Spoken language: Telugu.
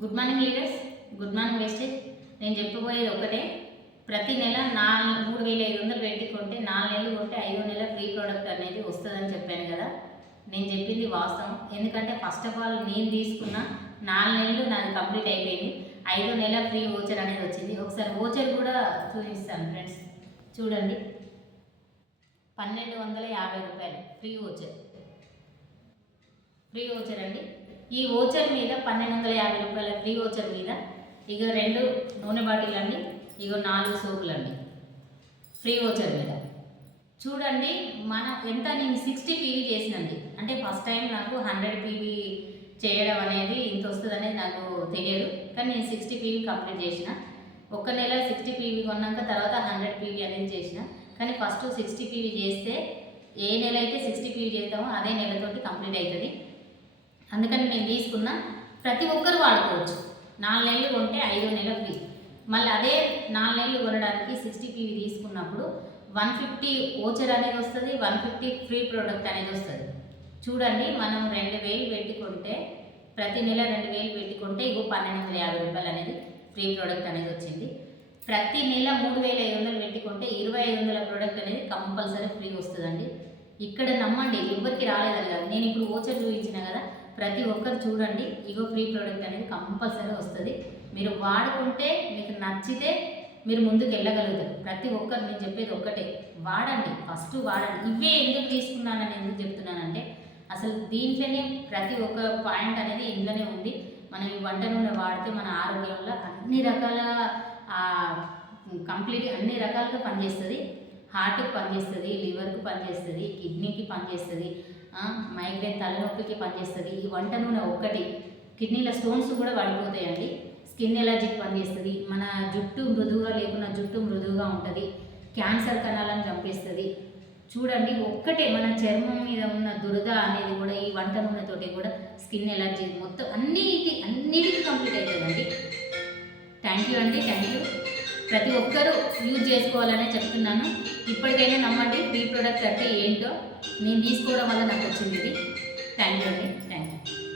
Good morning leaders, good morning wastage. నేను చెప్పబోయేది ఒకటే. ప్రతి నెల 3,500 పెట్టి కొంటే 4 నెలలు కొంటే 5వ నెల ఫ్రీ ప్రోడక్ట్ అనేది వస్తుందని చెప్పాను కదా. నేను చెప్పింది వాస్తవం. ఎందుకంటే ఫస్ట్ ఆఫ్ ఆల్ నేను తీసుకున్న 4 నెలలు నాది కంప్లీట్ అయిపోయింది. 5వ నెల ఫ్రీ ఓచర్ అనేది వచ్చింది. ఒకసారి ఓచర్ కూడా చూపిస్తాను ఫ్రెండ్స్, చూడండి. 1,250 రూపాయలు ఫ్రీ ఓచర్ అండి. ఈ ఓచర్ మీద 1,250 రూపాయల ఫ్రీ ఓచర్ మీద ఇక 2 నూనె బాటిల్ అండి, ఇగో 4 సోపులు అండి ఫ్రీ ఓచర్ మీద. చూడండి మనం ఎంత, నేను 60 పీవీ చేసినండి. అంటే ఫస్ట్ టైం నాకు 100 పీవీ చేయడం అనేది ఇంత వస్తుంది అనేది నాకు తెలియదు. కానీ నేను 60 పీవీ కంప్లీట్ చేసిన. ఒక నెల 60 పీవీ కొన్నాక తర్వాత 100 పీవీ అనేది చేసిన. కానీ ఫస్ట్ 60 పీవీ చేస్తే ఏ నెల అయితే 60 పీవీ చేస్తామో అదే నెలతోటి కంప్లీట్ అవుతుంది. అందుకని నేను తీసుకున్న ప్రతి ఒక్కరు వాడుకోవచ్చు. 4 నెలలు కొంటే 5వ నెల ఫ్రీ. మళ్ళీ అదే 4 నెలలు కొనడానికి 60 పీవీ తీసుకున్నప్పుడు 150 ఓచర్ అనేది వస్తుంది, 150 ఫ్రీ ప్రోడక్ట్ అనేది వస్తుంది. చూడండి, మనం 2,000 పెట్టుకుంటే ప్రతి నెల 2,000 పెట్టుకుంటే ఇగో 1,250 రూపాయలు అనేది ఫ్రీ ప్రోడక్ట్ అనేది వచ్చింది. ప్రతి నెల 3,500 పెట్టుకుంటే 2,500 ప్రోడక్ట్ అనేది కంపల్సరీ ఫ్రీ వస్తుందండి. ఇక్కడ నమ్మండి, ఎవరికి రాలేదని కాదు. నేను ఇప్పుడు ఓచర్ చూపించిన కదా, ప్రతి ఒక్కరు చూడండి. ఇగో ఫ్రీ ప్రోడక్ట్ అనేది కంపల్సరీ వస్తుంది. మీరు వాడుకుంటే మీకు నచ్చితే మీరు ముందుకు వెళ్ళగలుగుతారు. ప్రతి ఒక్కరు నేను చెప్పేది ఒక్కటే, వాడండి, ఫస్ట్ వాడండి. ఇవే ఎందుకు తీసుకున్నానని ఎందుకు చెప్తున్నానంటే, అసలు దీంట్లోనే ప్రతి ఒక్క పాయింట్ అనేది ఇంట్లోనే ఉంది. మనం ఈ వంట నూనె వాడితే మన ఆరోగ్యంలో అన్ని రకాల అన్ని రకాలుగా పనిచేస్తుంది. హార్ట్కి పనిచేస్తుంది, లివర్కి పనిచేస్తుంది, కిడ్నీకి పనిచేస్తుంది, మైగ్రేన్ తలనొప్పికి పనిచేస్తుంది. ఈ వంట నూనె ఒక్కటి కిడ్నీల స్టోన్స్ కూడా పడిపోతాయండి. స్కిన్ ఎలర్జీకి పనిచేస్తుంది. మన జుట్టు మృదువుగా లేకున్నా జుట్టు మృదువుగా ఉంటుంది. క్యాన్సర్ కణాలను చంపేస్తుంది. చూడండి, ఒక్కటే మన చర్మం మీద ఉన్న దురద అనేది కూడా ఈ వంట నూనెతోటి కూడా స్కిన్ ఎలర్జీ మొత్తం అన్నిటికీ కంప్లీట్ అవుతుందండి. థ్యాంక్ యూ అండి, థ్యాంక్ యూ. ప్రతి ఒక్కరూ యూజ్ చేసుకోవాలనే చెప్తున్నాను. ఇప్పటికైనా నమ్మండి, ఫ్రీ ప్రోడక్ట్ అంటే ఏంటో నేను తీసుకోవడం వల్ల నాకు వచ్చింది ఇది. థ్యాంక్ యూ అండి, థ్యాంక్ యూ.